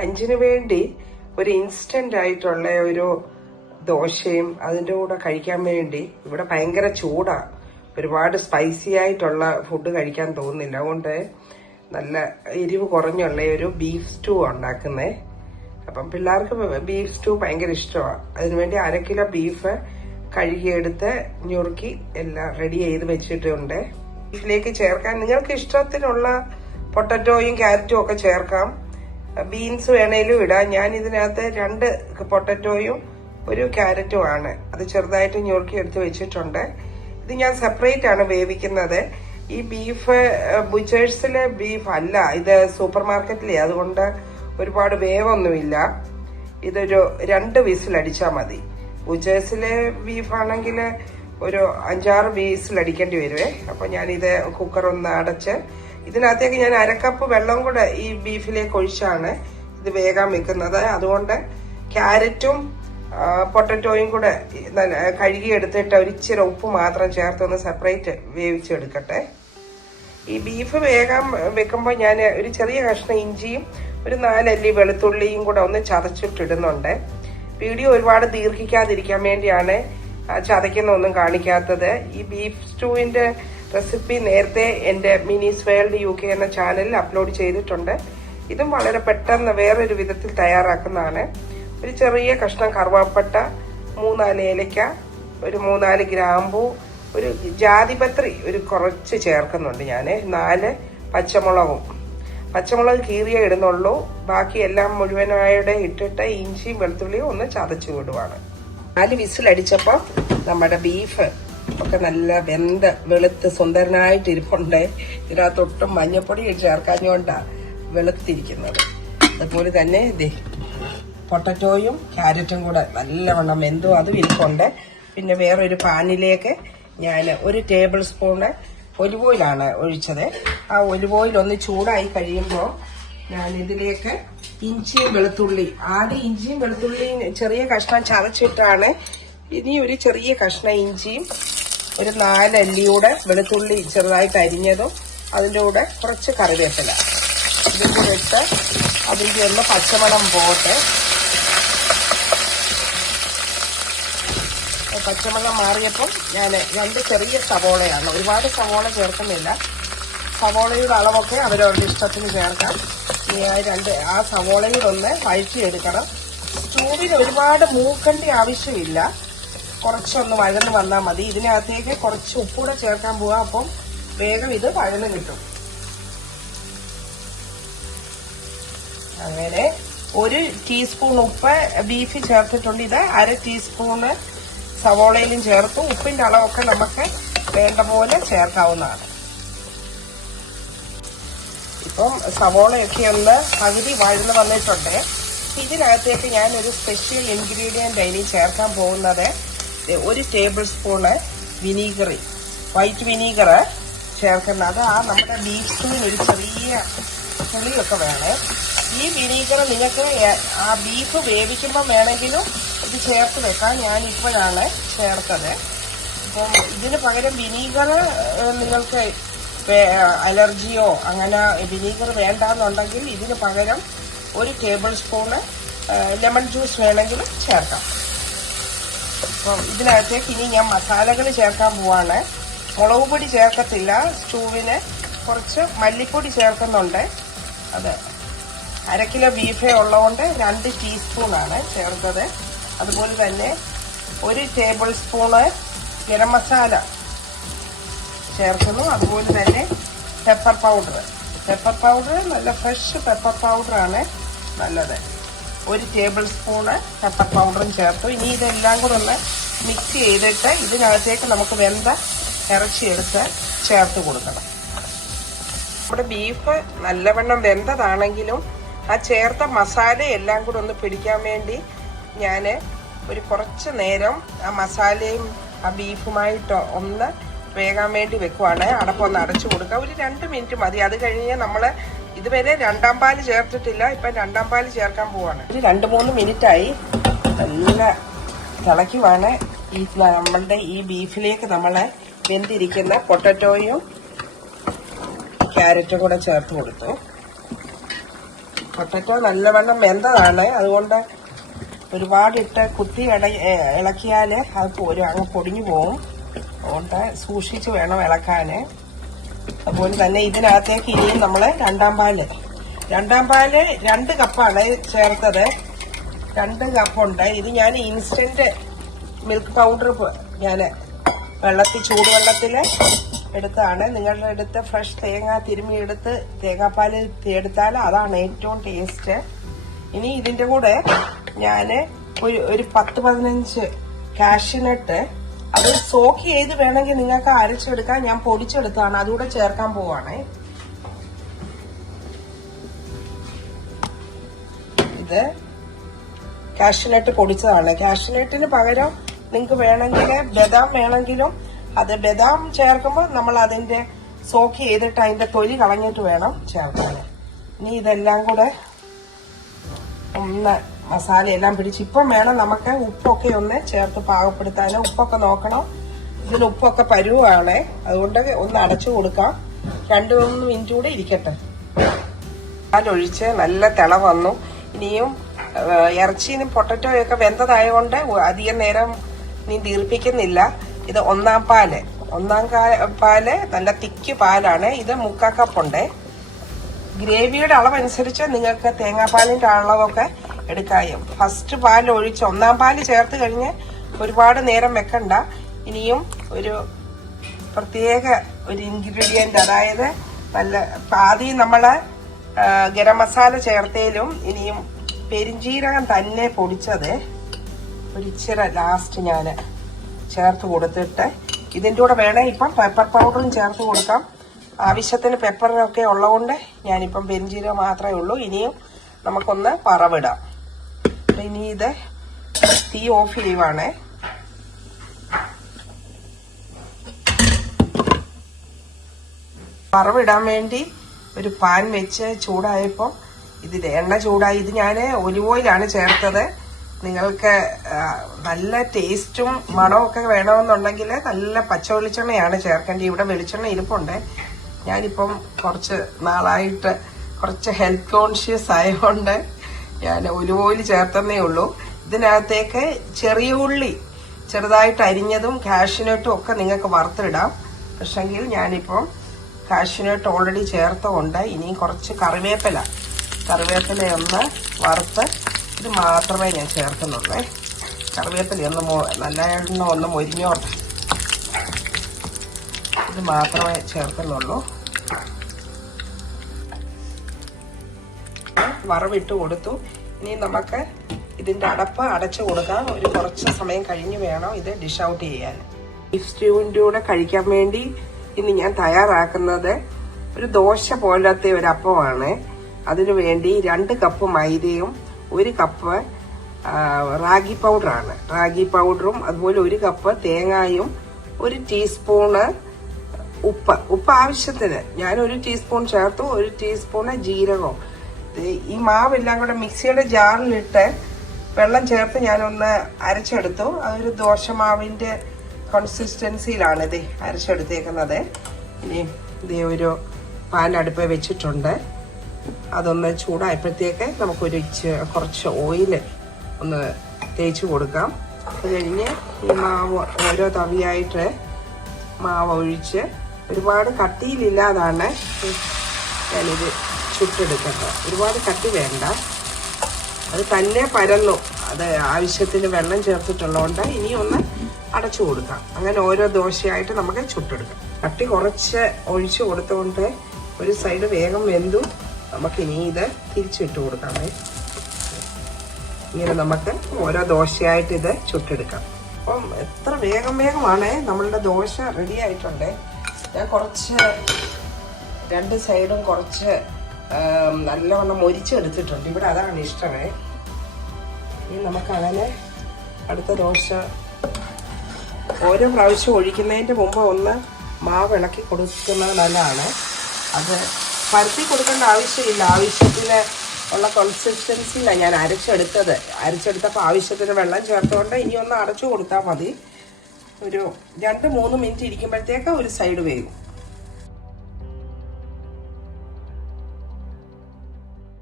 ലഞ്ചിന് വേണ്ടി ഒരു ഇൻസ്റ്റന്റ് ആയിട്ടുള്ള ഒരു ദോശയും അതിന്റെ കൂടെ കഴിക്കാൻ വേണ്ടി ഇവിടെ ഭയങ്കര ചൂടാ. ഒരുപാട് സ്പൈസി ആയിട്ടുള്ള ഫുഡ് കഴിക്കാൻ തോന്നുന്നില്ല. അതുകൊണ്ട് നല്ല എരിവ് കുറഞ്ഞുള്ള ഒരു ബീഫ് സ്റ്റൂ ഉണ്ടാക്കുന്നേ. അപ്പം പിള്ളേർക്ക് ബീഫ് സ്റ്റൂ ഭയങ്കര ഇഷ്ടമാണ്. അതിനുവേണ്ടി 1/2 കിലോ ബീഫ് കഴുകിയെടുത്ത് ഞുറുക്കി എല്ലാം റെഡി ചെയ്ത് വെച്ചിട്ടുണ്ട്. ബീഫിലേക്ക് ചേർക്കാൻ നിങ്ങൾക്ക് ഇഷ്ടത്തിനുള്ള പൊട്ടറ്റോയും ക്യാരറ്റും ഒക്കെ ചേർക്കാം. ബീൻസ് വേണേലും ഇടാം. ഞാൻ ഇതിനകത്ത് 2 പൊട്ടറ്റോയും 1 ക്യാരറ്റും ആണ്. അത് ചെറുതായിട്ട് ഞുറുക്കി എടുത്ത് വെച്ചിട്ടുണ്ട്. ഇത് ഞാൻ സെപ്പറേറ്റ് ആണ് വേവിക്കുന്നത്. ഈ ബീഫ് ബുച്ചേഴ്സിലെ ബീഫ് അല്ല, ഇത് സൂപ്പർ മാർക്കറ്റിലെ. അതുകൊണ്ട് ഒരുപാട് വേവൊന്നുമില്ല. ഇതൊരു 2 വിസിലടിച്ചാൽ മതി. ബുച്ചേഴ്സിലെ ബീഫാണെങ്കിൽ ഒരു 5-6 വിസിലടിക്കേണ്ടി വരുവേ. അപ്പൊ ഞാനിത് കുക്കർ ഒന്ന് അടച്ച് ഇതിനകത്തേക്ക് ഞാൻ 1/2 കപ്പ് വെള്ളം കൂടെ ഈ ബീഫിലേക്ക് ഒഴിച്ചാണ് ഇത് വേഗം വെക്കുന്നത്. അതുകൊണ്ട് ക്യാരറ്റും പൊട്ടറ്റോയും കൂടെ കഴുകിയെടുത്തിട്ട് ഒരിച്ചിരി ഉപ്പ് മാത്രം ചേർത്തൊന്ന് സെപ്പറേറ്റ് വേവിച്ചെടുക്കട്ടെ. ഈ ബീഫ് വേഗം വെക്കുമ്പോൾ ഞാൻ ഒരു ചെറിയ കഷ്ണം ഇഞ്ചിയും ഒരു 4 അല്ലി വെളുത്തുള്ളിയും കൂടെ ഒന്ന് ചതച്ചിട്ടിടുന്നുണ്ട്. വീഡിയോ ഒരുപാട് ദീർഘിക്കാതിരിക്കാൻ വേണ്ടിയാണ് ചതയ്ക്കുന്നൊന്നും കാണിക്കാത്തത്. ഈ ബീഫ് സ്റ്റൂവിന്റെ റെസിപ്പി നേരത്തെ എൻ്റെ മിനീസ് വേൾഡ് UK എന്ന ചാനലിൽ അപ്ലോഡ് ചെയ്തിട്ടുണ്ട്. ഇതും വളരെ പെട്ടെന്ന് വേറൊരു വിധത്തിൽ തയ്യാറാക്കുന്നതാണ്. ഒരു ചെറിയ കഷ്ണം കറുവാപ്പട്ട, 3-4 ഏലക്ക, ഒരു 3-4 ഗ്രാമ്പൂ, ഒരു ജാതിപത്രി ഒരു കുറച്ച് ചേർക്കുന്നുണ്ട് ഞാൻ. 4 പച്ചമുളക് കീറിയേ ഇടുന്നുള്ളൂ. ബാക്കി എല്ലാം മുഴുവനായുടെ ഇട്ടിട്ട് ഇഞ്ചിയും വെളുത്തുള്ളിയും ഒന്ന് ചതച്ചു വിടുവാണ്. 4 വിസിലടിച്ചപ്പോൾ നമ്മുടെ ബീഫ് ഒക്കെ നല്ല വെളുത്ത് സുന്ദരനായിട്ട് ഇരിപ്പുണ്ട്. ഇതിനകത്തൊട്ടും മഞ്ഞപ്പൊടി ചേർക്കാഞ്ഞുകൊണ്ടാണ് വെളുത്തിരിക്കുന്നത്. അതുപോലെ തന്നെ പൊട്ടറ്റോയും ക്യാരറ്റും കൂടെ നല്ലവണ്ണം വെന്തും അതും ഇരിപ്പുണ്ട്. പിന്നെ വേറൊരു പാനിലേക്ക് ഞാൻ 1 ടേബിൾ സ്പൂണ് ഒലിവ് ഓയിലാണ് ഒഴിച്ചത്. ആ ഒലിവ് ഓയിൽ ഒന്ന് ചൂടായി കഴിയുമ്പോൾ ഞാൻ ഇതിലേക്ക് ഇഞ്ചിയും വെളുത്തുള്ളി, ആദ്യം ഇഞ്ചിയും വെളുത്തുള്ളിയും ചെറിയ കഷ്ണം ചതച്ചിട്ടാണ്. ഇനി ഒരു ചെറിയ കഷ്ണം ഇഞ്ചിയും ഒരു 4 അല്ലിയൂടെ വെളുത്തുള്ളി ചെറുതായിട്ട് അരിഞ്ഞതും അതിൻ്റെ കൂടെ കുറച്ച് കറിവേപ്പില ഇതും കൂടെ ഇട്ട് അതിൻ്റെ ഒന്ന് പച്ചമണം പോട്ടെ. പച്ചമണം മാറിയപ്പം ഞാൻ 2 ചെറിയ സവോളയാണ്, ഒരുപാട് സവോള ചേർക്കുന്നില്ല. സവോളയുടെ അളവൊക്കെ അവരവരുടെ ഇഷ്ടത്തിന് ചേർക്കാം. ആ സവോളയിലൊന്ന് വഴറ്റിയെടുക്കണം. സ്റ്റൂവിന് ഒരുപാട് മൂക്കേണ്ട ആവശ്യമില്ല, കുറച്ചൊന്ന് വഴന്ന് വന്നാൽ മതി. ഇതിനകത്തേക്ക് കുറച്ച് ഉപ്പൂടെ ചേർക്കാൻ പോവാം. അപ്പം വേഗം ഇത് വഴന്ന് കിട്ടും. അങ്ങനെ 1 ടീസ്പൂൺ ഉപ്പ് ബീഫിൽ ചേർത്തിട്ടുണ്ട്. ഇത് 1/2 ടീസ്പൂണ് സവോളയിലും ചേർത്ത് ഉപ്പിന്റെ അളവൊക്കെ നമുക്ക് വേണ്ട പോലെ ചേർക്കാവുന്നതാണ്. ഇപ്പം സവോളയൊക്കെ ഒന്ന് പകുതി വഴന്ന് വന്നിട്ടുണ്ട്. ഇതിനകത്തേക്ക് ഞാൻ ഒരു സ്പെഷ്യൽ ഇൻഗ്രീഡിയന്റ് അതിന് ചേർക്കാൻ പോകുന്നത് 1 table spoon vinegar, white vinegar ചേർക്കുന്നത്. ആ നമ്മുടെ ബീഫ് സ്റ്റൂവിന് ഒരു ചെറിയ പുളിയൊക്കെ വേണേ. ഈ വിനീഗർ നിങ്ങൾക്ക് ആ ബീഫ് വേവിക്കുമ്പോൾ വേണമെങ്കിലും ഇത് ചേർത്ത് വെക്കാം. ഞാൻ ഇപ്പോഴാണ് ചേർത്തത്. അപ്പം ഇതിന് പകരം വിനീഗർ നിങ്ങൾക്ക് അലർജിയോ അങ്ങനെ വിനീഗർ വേണ്ടാന്നുണ്ടെങ്കിൽ ഇതിന് പകരം 1 ടേബിൾ സ്പൂണ് ലെമൺ ജ്യൂസ് വേണമെങ്കിലും ചേർക്കാം. അപ്പം ഇതിനകത്തേക്ക് ഇനി ഞാൻ മസാലകൾ ചേർക്കാൻ പോവാണ്. മുളക് പൊടി ചേർക്കത്തില്ല. സ്റ്റൂവിന് കുറച്ച് മല്ലിപ്പൊടി ചേർക്കുന്നുണ്ട്. അത് 1/2 കിലോ ബീഫേ ഉള്ളതുകൊണ്ട് 2 ടീസ്പൂണാണ് ചേർത്തത്. അതുപോലെ തന്നെ 1 ടേബിൾ സ്പൂണ് ഗരം മസാല ചേർക്കുന്നു. അതുപോലെ തന്നെ പെപ്പർ പൗഡർ നല്ല ഫ്രഷ് പെപ്പർ പൗഡറാണ് നല്ലത്. 1 ടേബിൾ സ്പൂണ് പെപ്പർ പൗഡറും ചേർത്തു. ഇനി ഇതെല്ലാം കൂടെ ഒന്ന് മിക്സ് ചെയ്തിട്ട് ഇതിനകത്തേക്ക് നമുക്ക് വെന്ത ഇറച്ചിയെടുത്ത് ചേർത്ത് കൊടുക്കണം. നമ്മുടെ ബീഫ് നല്ലവണ്ണം വെന്തതാണെങ്കിലും ആ ചേർത്ത മസാല എല്ലാം കൂടെ ഒന്ന് പിടിക്കാൻ വേണ്ടി ഞാൻ ഒരു കുറച്ച് നേരം ആ മസാലയും ആ ബീഫുമായിട്ട് ഒന്ന് വേകാൻ വേണ്ടി വെക്കുവാണ്. അടപ്പൊന്ന് അടച്ചു കൊടുക്കുക. ഒരു 2 മിനിറ്റ് മതി. അത് കഴിഞ്ഞ് നമ്മൾ ഇതുവരെ 2ാം പാല് ചേർത്തിട്ടില്ല. ഇപ്പം 2ാം പാല് ചേർക്കാൻ പോവാണ്. ഒരു 2-3 മിനിറ്റായി നല്ല തിളയ്ക്കുവാണ്. നമ്മളുടെ ഈ ബീഫിലേക്ക് നമ്മൾ വെന്തിരിക്കുന്ന പൊട്ടറ്റോയും ക്യാരറ്റും കൂടെ ചേർത്ത് കൊടുത്തു. പൊട്ടറ്റോ നല്ലവണ്ണം വെന്തതാണ്. അതുകൊണ്ട് ഒരുപാടിട്ട് കുത്തി ഇളക്കിയാൽ അത് അങ്ങ് പൊടിഞ്ഞു പോകും. അതുകൊണ്ട് സൂക്ഷിച്ച് വേണം ഇളക്കാൻ. അതുപോലെ തന്നെ ഇതിനകത്തേക്ക് ഇനിയും നമ്മൾ രണ്ടാം പാല് 2 കപ്പാണ് ചേർത്തത്. 2 കപ്പുണ്ട്. ഇത് ഞാൻ ഇൻസ്റ്റന്റ് മിൽക്ക് പൗഡർ ഞാൻ ചൂടുവെള്ളത്തിൽ എടുത്താണ്. നിങ്ങളുടെ അടുത്ത് ഫ്രഷ് തേങ്ങ തിരുമ്മി എടുത്ത് തേങ്ങാപ്പാൽ എടുത്താൽ അതാണ് ഏറ്റവും ടേസ്റ്റ്. ഇനി ഇതിന്റെ കൂടെ ഞാൻ ഒരു 10-15 കാഷ്യൂനട്ട് അത് സോക്ക് ചെയ്ത് വേണമെങ്കിൽ നിങ്ങൾക്ക് അരച്ചെടുക്കാൻ. ഞാൻ പൊടിച്ചെടുത്താണ്, അതുകൂടെ ചേർക്കാൻ പോവാണ്. ഇത് കാഷ്യൂനട്ട് പൊടിച്ചതാണ്. കാഷ്യൂനട്ടിന് പകരം നിങ്ങൾക്ക് വേണമെങ്കിൽ ബദാം വേണമെങ്കിലും അത് ബദാം ചേർക്കുമ്പോൾ നമ്മൾ അതിന്റെ സോക്ക് ചെയ്തിട്ട് അതിന്റെ തൊലി കളഞ്ഞിട്ട് വേണം ചേർക്കാൻ. ഇനി ഇതെല്ലാം കൂടെ ഒന്ന് മസാലയെല്ലാം പിടിച്ച് ഇപ്പം വേണം നമുക്ക് ഉപ്പൊക്കെ ഒന്ന് ചേർത്ത് പാകപ്പെടുത്താൻ. ഉപ്പൊക്കെ നോക്കണം. ഇതിന് ഉപ്പൊക്കെ പരുവാണ്. അതുകൊണ്ട് ഒന്ന് അടച്ചു കൊടുക്കാം. 2-3 മിനിറ്റ് കൂടെ ഇരിക്കട്ടെ. പാലൊഴിച്ച് നല്ല തിള വന്നു. ഇനിയും ഇറച്ചിനും പൊട്ടറ്റോയൊക്കെ വെന്തതായതുകൊണ്ട് അധികം നേരം നീ ദീർപ്പിക്കുന്നില്ല. ഇത് ഒന്നാം പാല് നല്ല തിക്ക് പാലാണ്. ഇത് 3/4 കപ്പുണ്ട്. ഗ്രേവിയുടെ അളവനുസരിച്ച് നിങ്ങൾക്ക് തേങ്ങാപ്പാലിന്റെ അളവൊക്കെ എടുക്കാം. ഫസ്റ്റ് പാൽ ഒഴിച്ച് ഒന്നാം പാല് ചേർത്ത് കഴിഞ്ഞ് ഒരുപാട് നേരം വെക്കണ്ട. ഇനിയും ഒരു പ്രത്യേക ഒരു ഇൻഗ്രീഡിയന്റ്, അതായത് നല്ല ആദ്യം നമ്മള് ഗരം മസാല ചേർത്തേലും ഇനിയും പെരിഞ്ജീരകം തന്നെ പൊടിച്ചത് ഒരിച്ചിരി ലാസ്റ്റ് ഞാൻ ചേർത്ത് കൊടുത്തിട്ട് ഇതിൻ്റെ കൂടെ വേണേ ഇപ്പം പെപ്പർ പൗഡറും ചേർത്ത് കൊടുക്കാം. ആവശ്യത്തിന് പെപ്പറൊക്കെ ഉള്ളതുകൊണ്ട് ഞാനിപ്പം പെരിഞ്ജീരകം മാത്രമേ ഉള്ളൂ. ഇനിയും നമുക്കൊന്ന് വറവിടാം. ഇനി ഇത് തീ ഓഫ് ചെയ്യുവാണ്. വറവിടാൻ വേണ്ടി ഒരു പാൻ വെച്ച് ചൂടായപ്പോൾ ഇതിൽ എണ്ണ ചൂടായി. ഇത് ഞാൻ ഒലിവ് ഓയിലാണ് ചേർത്തത്. നിങ്ങൾക്ക് നല്ല ടേസ്റ്റും മണവും ഒക്കെ വേണമെന്നുണ്ടെങ്കിൽ നല്ല പച്ച വെളിച്ചെണ്ണയാണ് ചേർക്കേണ്ടത്. ഇവിടെ വെളിച്ചെണ്ണ ഇരിപ്പുണ്ട്. ഞാനിപ്പം കുറച്ച് നാളായിട്ട് കുറച്ച് ഹെൽത്ത് കോൺഷ്യസ് ആയതുകൊണ്ട് ഞാൻ ഒലിവ് ഓയിൽ ചേർത്തന്നേ ഉള്ളൂ. ഇതിനകത്തേക്ക് ചെറിയ ഉള്ളി ചെറുതായിട്ട് അരിഞ്ഞതും കാഷ്യൂനട്ടും ഒക്കെ നിങ്ങൾക്ക് വറുത്തിടാം. പക്ഷെങ്കിൽ ഞാനിപ്പം കാഷ്യൂനട്ട് ഓൾറെഡി ചേർത്തുകൊണ്ട് ഇനിയും കുറച്ച് കറിവേപ്പിലയൊന്ന് വറുത്ത് ഇത് മാത്രമേ ഞാൻ ചേർക്കുന്നുള്ളൂ. കറിവേപ്പിലയൊന്ന് നല്ലവണ്ണം ഒന്ന് മൊരിഞ്ഞോട്ടെ. ഇത് മാത്രമേ ചേർക്കുന്നുള്ളൂ. വറവിട്ട് കൊടുത്തു. ഇനി നമുക്ക് ഇതിന്റെ അടപ്പ് അടച്ചു കൊടുക്കാം. ഒരു കുറച്ച് സമയം കഴിഞ്ഞ് വേണം ഇത് ഡിഷ് ഔട്ട് ചെയ്യാൻ. ബീഫ് സ്റ്റ്യൂവിൻ്റെ കൂടെ കഴിക്കാൻ വേണ്ടി ഇനി ഞാൻ തയ്യാറാക്കുന്നത് ഒരു ദോശ പോലത്തെ ഒരു അപ്പമാണ്. അതിനു വേണ്ടി 2 കപ്പ് മൈദയും 1 കപ്പ് റാഗി പൗഡറാണ്. റാഗി പൗഡറും അതുപോലെ 1 കപ്പ് തേങ്ങായും 1 ടീസ്പൂണ് ഉപ്പ് ആവശ്യത്തിന് ഞാൻ 1 ടീസ്പൂൺ ചേർത്തു. 1 ടീസ്പൂണ് ജീരകവും. ഈ മാവെല്ലാം കൂടെ മിക്സിയുടെ ജാറിലിട്ട് വെള്ളം ചേർത്ത് ഞാനൊന്ന് അരച്ചെടുത്തു. അതൊരു ദോശമാവിന്റെ കൺസിസ്റ്റൻസിയിലാണ് ഇത് അരച്ചെടുത്തേക്കുന്നത്. ഇനി ഇത് ഒരു പാൻ അടുപ്പ് വെച്ചിട്ടുണ്ട്. അതൊന്ന് ചൂടായപ്പോഴത്തേക്ക് നമുക്കൊരു കുറച്ച് ഓയിൽ ഒന്ന് തേച്ച് കൊടുക്കാം. അത് കഴിഞ്ഞ് ഈ മാവ് ഓരോ തവിയായിട്ട് മാവ് ഒഴിച്ച് ഒരുപാട് കട്ടിയിലില്ലാതാണ് ഞാനിത് ചുട്ടെടുക്കുന്നത്. ഒരുപാട് കട്ടി വേണ്ട. അത് തന്നെ പരന്നു. അത് ആവശ്യത്തിന് വെള്ളം ചേർത്തിട്ടുള്ളതുകൊണ്ട് ഇനി ഒന്ന് അടച്ചു കൊടുക്കാം. അങ്ങനെ ഓരോ ദോശയായിട്ട് നമുക്ക് ചുട്ടെടുക്കാം. കട്ടി കുറച്ച് ഒഴിച്ചു കൊടുത്തുകൊണ്ട് ഒരു സൈഡ് വേഗം വെന്തു. നമുക്കിനി ഇത് തിരിച്ചിട്ട് കൊടുക്കാമേ. ഇങ്ങനെ നമുക്ക് ഓരോ ദോശയായിട്ട് ഇത് ചുട്ടെടുക്കാം. അപ്പം എത്ര വേഗമാണ് നമ്മളുടെ ദോശ റെഡി ആയിട്ടുണ്ട്. ഞാൻ കുറച്ച് 2 സൈഡും കുറച്ച് നല്ലവണ്ണം മൊരിച്ചെടുത്തിട്ടുണ്ട്. ഇവിടെ അതാണ് ഇഷ്ടമേ. ഇനി നമുക്കങ്ങനെ അടുത്ത ദോശ ഓരോ പ്രാവശ്യം ഒഴിക്കുന്നതിൻ്റെ മുമ്പ് ഒന്ന് മാവ് ഇളക്കി കൊടുക്കുന്നത് നല്ലതാണ്. അത് പരത്തി കൊടുക്കേണ്ട ആവശ്യമില്ല. ആവശ്യത്തിന് ഉള്ള കൺസിസ്റ്റൻസിയിലാണ് ഞാൻ അരച്ചെടുത്തപ്പോൾ ആവശ്യത്തിന് വെള്ളം ചേർത്തുകൊണ്ട് ഇനി ഒന്ന് അടച്ചു കൊടുത്താൽ മതി. ഒരു 2-3 മിനിറ്റ് ഇരിക്കുമ്പോഴത്തേക്ക് ഒരു സൈഡ് വേകും.